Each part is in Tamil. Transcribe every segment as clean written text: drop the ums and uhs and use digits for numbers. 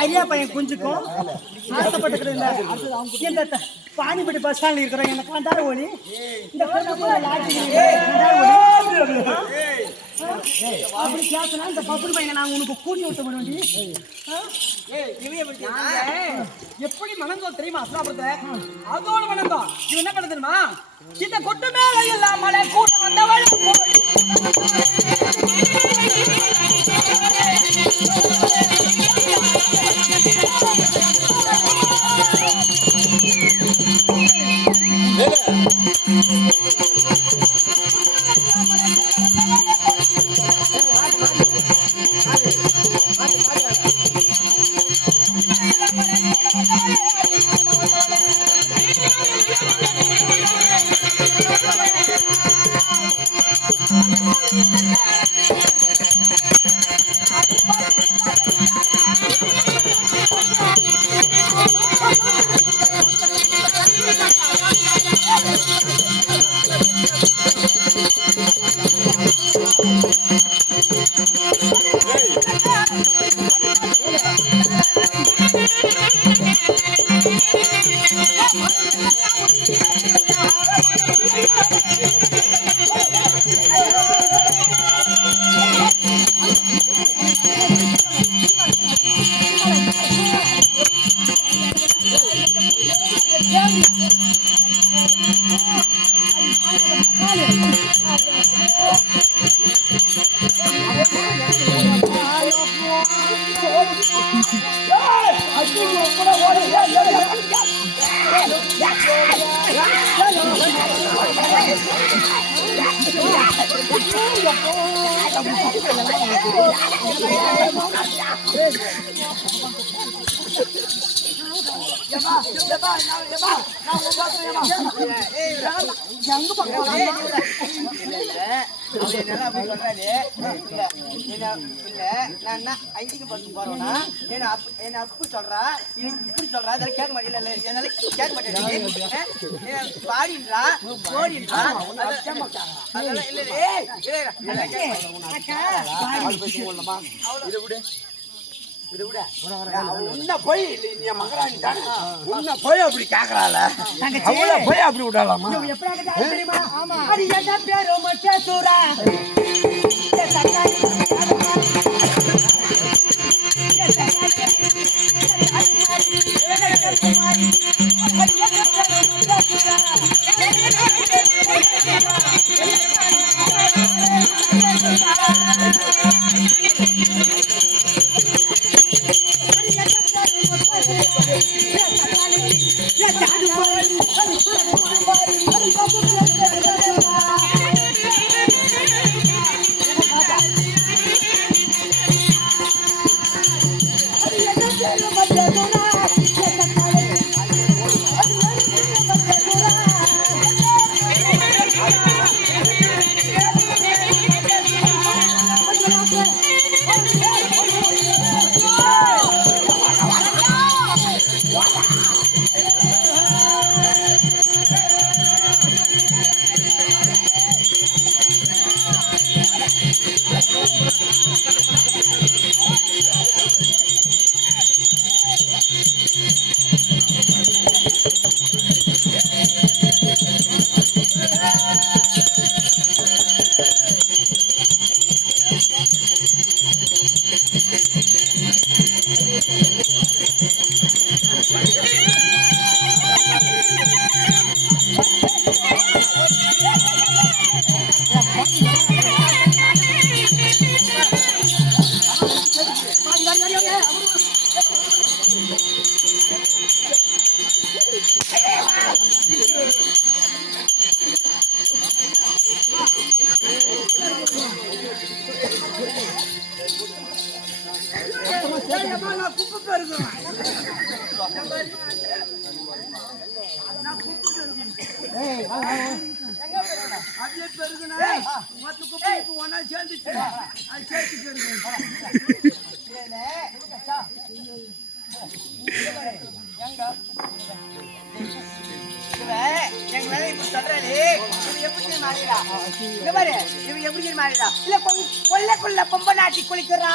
ஐயா பையன் குஞ்சுக்கும் ஆசைப்பட்டு பானிபடி பஸ் ஸ்டாண்ட்ல இருக்கிறோம் எனக்கு வந்தாரு ஓடி இந்த அப்படி கேட்கனா இந்த பப்புள் பையனை நாங்க உனக்கு கூட்டி விட்டு விடுவோம். எப்படி மணந்தோ தெரியுமா? அதோட மணந்தோ இவன் என்ன பண்ண தெரியுமா? இந்த கொட்டு மேல எல்லாம் மழை கூட வந்தவள் அப்பு சொல்றா இப்படி சொல்றா கேட்க மாட்டேன் கேட்க மாட்டேன் பாடின்றா ஓடின்றா போய் மகராணி தானே உன்ன போய் அப்படி கேக்குறாள் அவளை போய் அப்படி விடலாமா? பெருசும் அப்படியே பெருகுனா மொத்த குப்பைக்கு ஒன்னா சேர்ந்துச்சு அது சேர்த்து பெருகு எங்களால இப்ப சொல்றாரு எப்படி மாறிடா இந்த பாரு இவன் எப்படி மாறிடா இல்ல கொல்லைக்குள்ள பொம்ப நாட்டி குளிக்கிறா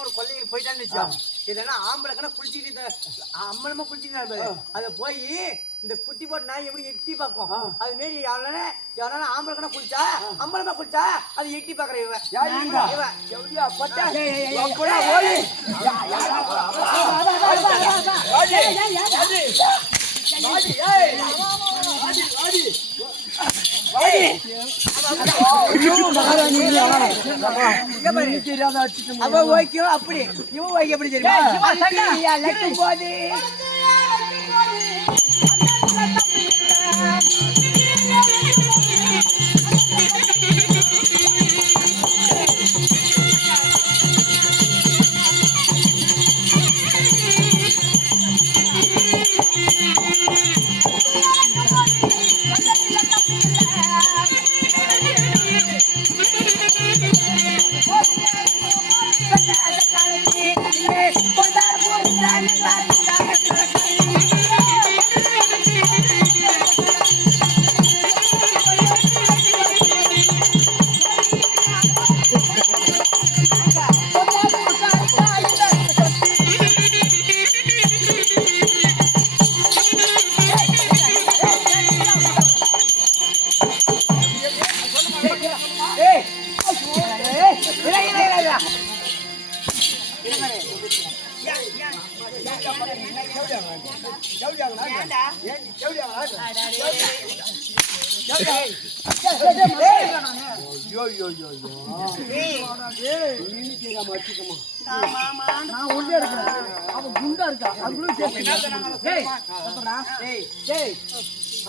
ஒரு கொல்லைக்கு போயிட்டான்னு இதனா ஆம்பளை குளிச்சுட்டு அம்மனமா குளிச்சுட்டு அத போய் இந்த குட்டி போட்டு நாய் எப்படி எட்டி பார்க்கும் அது மாரி யாரால ஆம்பளை கணா குளிச்சா அம்பளமா குளிச்சா அது எட்டி பாக்குற அப்படி இவன் எப்படி தெரியும் போது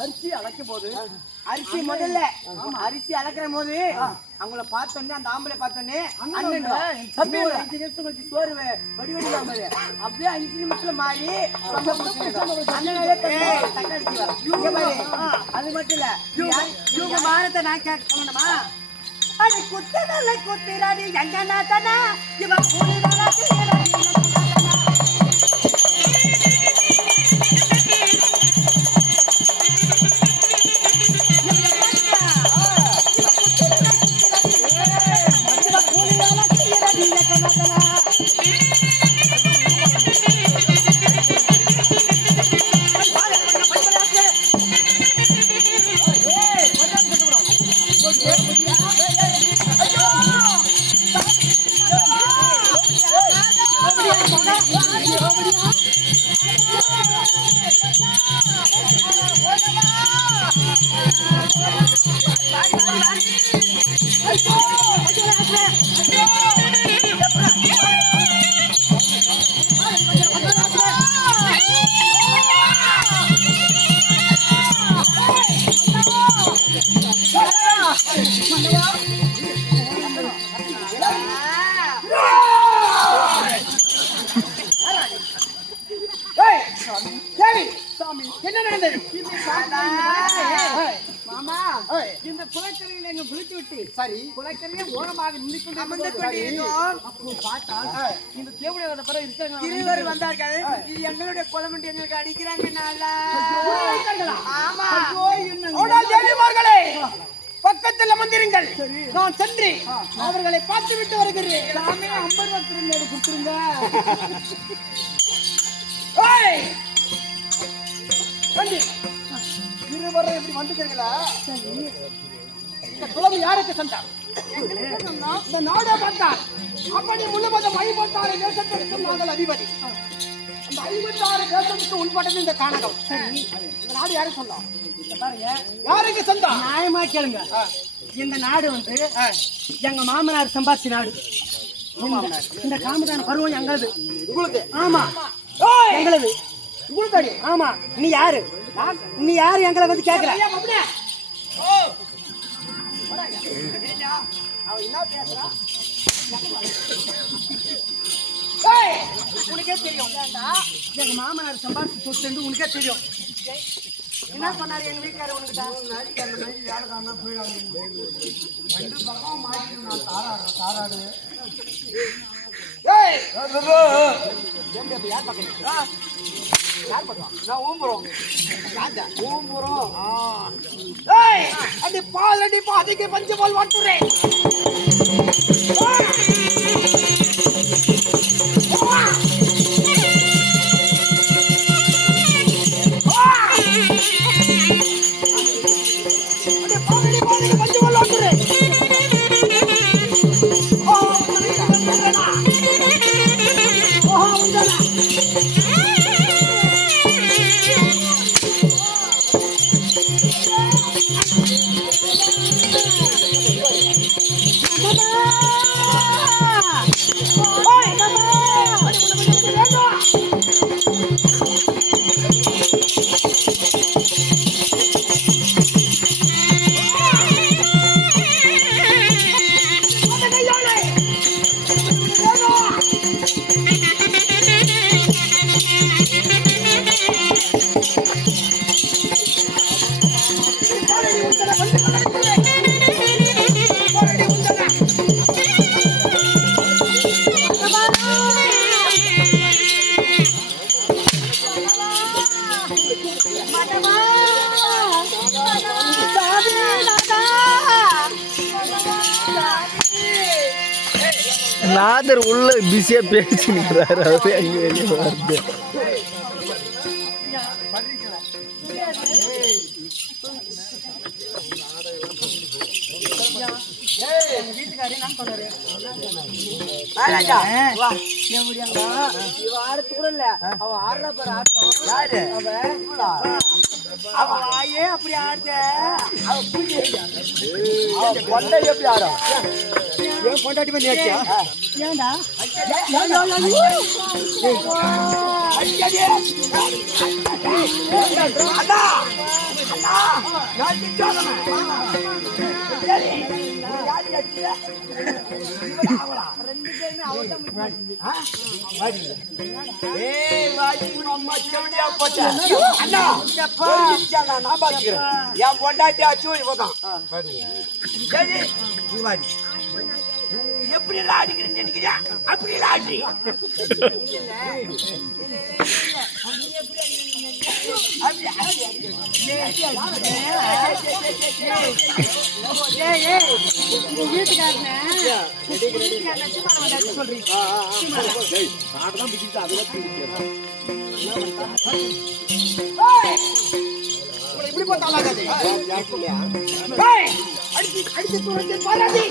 அரிசி அழைக்கும் போது அரிசி முதல்ல அரிசி அழைக்கிற போது அவங்கள பார்த்தோன்னே அந்த ஆம்பளை பார்த்தோன்னே 5 நிமிஷம் கழிச்சு சோறு வடிவெடுக்காம அப்படியே 5 நிமிஷத்துல மாறி அது மட்டும் இல்ல இவங்க மானத்தை நான் கேட்க சொல்லணுமா அது குத்த நல்ல குத்திராடி எங்க நாத்தனா இவன் என்ன நடந்தது மாமா இந்த குளக்கரையில் எங்க குளித்து விட்டு சரி குளக்கரையே ஓரமாக நின்று அப்போ பார்த்தால் இந்த தேவடைய படம் இருக்காங்க இருவர் வந்தார்கள் இது எங்களுடைய குளம் எங்களுக்கு அடிக்கிறாங்க ஆமா தேவிமார்களே பக்க பக்கத்தில் அமர்ந்திருங்கள். நான் சென்று அவர்களை பார்த்து விட்டு வருகிறேன். சாமி 50 ரூபா திரும்ப கொடுத்துருங்க. ஏய், தம்பி, இருவரும் இப்படி வந்துக்கிறீங்களா? இந்த குலம் யாருக்கு சொந்தம்? இந்த நாடே பார்த்தார். அப்படி முழுவதும் 56 தேசத்திற்கு நாங்கள் அதிபதி. அந்த 56 தேசத்துக்கு உட்பட்டது இந்த கானகம். சரி, இந்த நாடு யாருக்கு சொந்தம்? பாருங்க, யாருக்கு சொந்தம்? நியாயமா கேளுங்க. இந்த நாடு வந்து எங்க மாமனார் சம்பாதிச்ச நாடு. இந்த காமதான பருவம் எங்களது. உங்களுக்கு? ஆமா, எங்களது. உங்களுக்கு? ஆமா. நீ யாரு? நீ யாரு எங்களை வந்து கேட்கல? அவன் என்ன பேசுறா? உனக்கே தெரியும். எங்க மாமனார் சம்பாதிச்சு சொத்து உனக்கே தெரியும். என்ன சொன்னாரு எங்க வீட்டுக்காரர்? உனக்கு பாதிக்கு பஞ்சு போல் வாட்டுறேன். நாதர் உள்ள பிஸியா பேசிக்கிறாரு. அவரு அங்க வெளியே வருது. வீட்டுக்காரே நான் சொன்னாரு. அப்படி ஆடுத எப்படி ஆடும்? கொண்டாடி பண்ணி ஏண்டா என் பொண்டாட்டி அச்சு எப்படி அடிக்கிறேன்னு நினைக்கிறியா? அப்படி ஆடி இப்படி போட்டாங்க அடிச்சு தூரத்தில் பாராட்டி